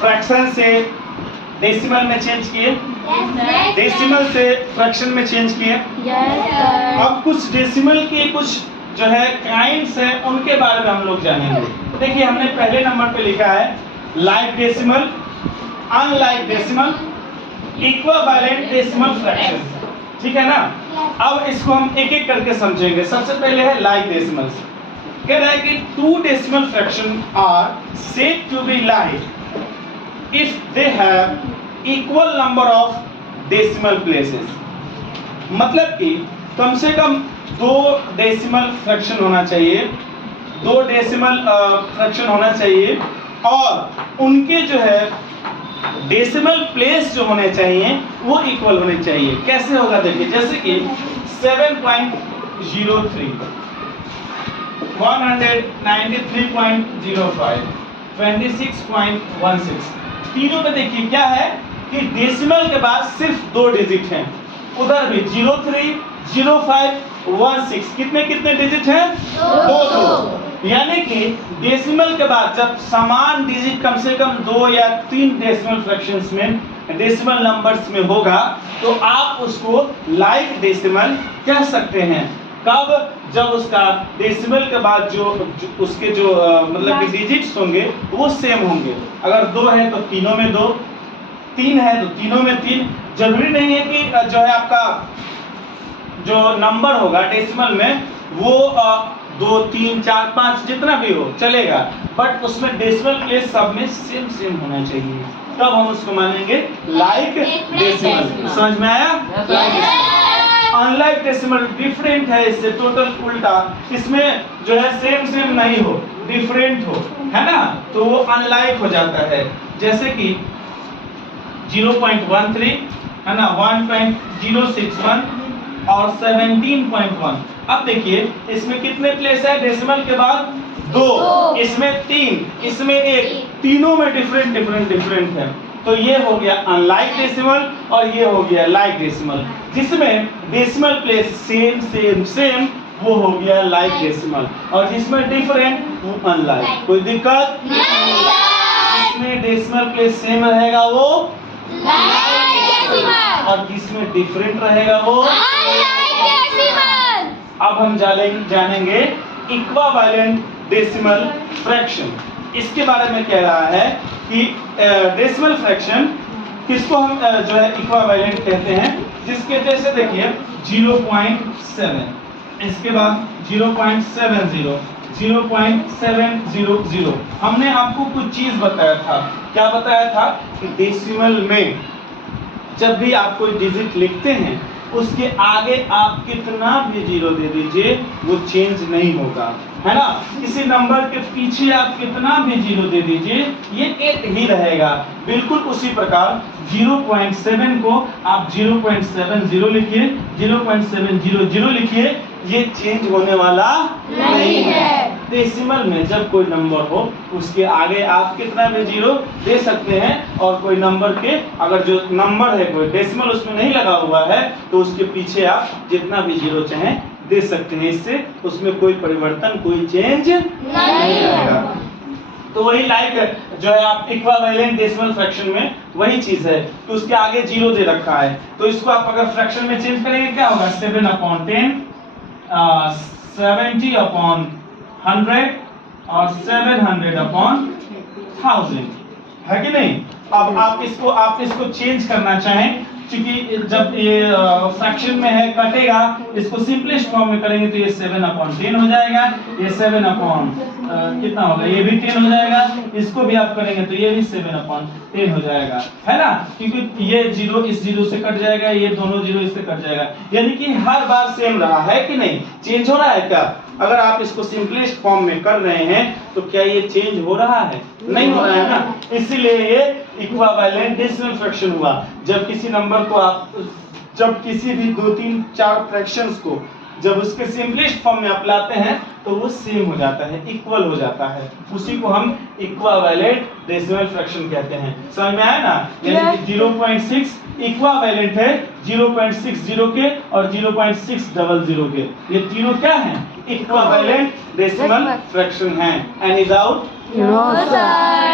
Fraction से decimal में change किए, डेसिमल से फ्रैक्शन में चेंज किए। अब कुछ डेसिमल के कुछ जो है काइंड्स हैं, उनके बारे में हम लोग जानेंगे। देखिए, हमने पहले नंबर पे लिखा है like decimal, unlike decimal, equivalent decimal fraction, ठीक है ना। अब इसको हम एक एक करके समझेंगे। सबसे पहले है लाइक डेसिमल्स। कह रहा है कि two decimal fraction are said to be like if they have equal number of decimal places. मतलब कि कम से कम 2 डेसिमल फ्रैक्शन होना चाहिए, 2 डेसिमल फ्रैक्शन होना चाहिए, और उनके जो है डेसिमल प्लेस जो होने चाहिए वो इक्वल होने चाहिए। कैसे होगा देखिए, जैसे कि 7.03, 193.05, 26.16, तीनों में देखिए क्या है कि डेसिमल के बाद सिर्फ 2 डिजिट हैं। उधर भी 03, 05, 16, कितने कितने डिजिट हैं? 2। यानी कि डेसिमल के बाद जब समान डिजिट कम से कम 2 या 3 डेसिमल फ्रैक्शंस में, डेसिमल नंबर्स में होगा, तो आप उसको लाइक डेसिमल कह सकते हैं। कब? जब उसका डेसिमल के बाद जो उसके जो मतलब कि डिजिट्स होंगे वो सेम होंगे। अगर 2 है तो तीनों में 2, 3 है तो तीनों में 3। जरूरी नहीं है कि जो है आपका जो नंबर होगा डेसिमल में वो 2, 3, 4, 5 जितना भी हो चलेगा, बट उसमें डेसिमल प्लेस सब में सेम सेम होना चाहिए, तब हम उसको मानेंगे लाइक डेसिमल। समझ में आया? अनलाइक डेसिमल डिफरेंट है इससे, टोटल उल्टा। इसमें जो है सेम सेम नहीं हो, डिफरेंट हो, है ना, तो वो अनलाइक हो जाता है। जैसे कि 0.13 है ना, 1.061 और 17.1। अब देखिए इसमें कितने प्लेस है डेसिमल के बाद? 2, इसमें 3, इसमें 1, तीनों में डिफरेंट है। तो ये हो गया अनलाइक डेसिमल और ये हो गया लाइक डेसिमल। जिसमें डेसिमल प्लेस सेम वो हो गया लाइक डेसिमल, और जिसमें डिफरेंट वो अनलाइक। कोई दिक्कत? जिसमें डेसिमल प्लेस सेम रहेगा वो लाइक डेसिमल, और जिसमें डिफरेंट रहेगा वो अनलाइक डेसिमल। अब हम जानेंगे इक्विवेलेंट डेसिमल फ्रैक्शन। इसके बारे में कह रहा है कि डेसिमल फ्रैक्शन किसको हम जो है इक्विवेलेंट कहते हैं, जिसके जैसे देखिए 0.7, इसके बाद 0.70, 0.700। हमने आपको कुछ चीज बताया था। क्या बताया था? कि डेसिमल में जब भी आप कोई डिजिट लिखते हैं उसके आगे आप कितना भी 0 दे दीजिए वो चेंज नहीं होगा, है ना। किसी नंबर के पीछे आप कितना भी 0 दे दीजिए ये 1 ही रहेगा। बिल्कुल उसी प्रकार 0.7 को आप 0.70 लिखिए, 0.700 लिखिए, ये चेंज होने वाला नहीं है। डेसिमल में जब कोई नंबर हो उसके आगे आप कितना भी 0 दे सकते हैं, और कोई नंबर के अगर जो नंबर है कोई डेसिमल उसमें नहीं लगा हुआ है तो उसके पीछे आप जितना भी 0 चाहें दे सकते हैं। इससे उसमें कोई परिवर्तन, कोई चेंज नहीं आएगा। तो वही लाइक जो है आप इक्विवेलेंट डेसिमल फ्रैक्शन में वही चीज है कि उसके आगे 0 दे रखा है, तो इसको आप अगर फ्रैक्शन में चेंज करेंगे क्या होगा? 7/10, 70/100 और 700/1000, है कि नहीं। अब आप इसको चेंज करना चाहें, क्योंकि जब ये फ्रैक्शन में है कटेगा, इसको सिंपलेस्ट फॉर्म में करेंगे तो ये 7/10 हो जाएगा, ये 7 कितना होगा, ये भी 10 हो जाएगा, इसको भी आप करेंगे तो ये भी 7/10 हो जाएगा, है ना, क्योंकि ये 0 इस 0 से कट जाएगा, ये दोनों 0 इससे कट जाएगा। यानी कि हर बार सेम रहा है कि नहीं, चेंज हो रहा है क्या? अगर आप इसको सिंपलेस्ट फॉर्म में कर रहे हैं तो क्या ये चेंज हो रहा है? नहीं हो रहा है ना, इसीलिए ये इक्विवेलेंट डेसिमल फ्रैक्शन हुआ। जब किसी नंबर को आप जब किसी भी 2, 3, 4 फ्रैक्शंस को जब उसके सिंपलेस्ट फॉर्म में आप लाते हैं तो वो सेम हो जाता है, इक्वल हो जाता है, उसी को हम इक्विवेलेंट डेसिमल फ्रैक्शन कहते हैं। समझ में आया ना? यानी कि 0.6 इक्विवेलेंट है 0.60 के और 0.600 के। ये तीनों क्या हैं? इक्विवेलेंट डेसिमल फ्रैक्शन हैं। Any doubt? No, sir.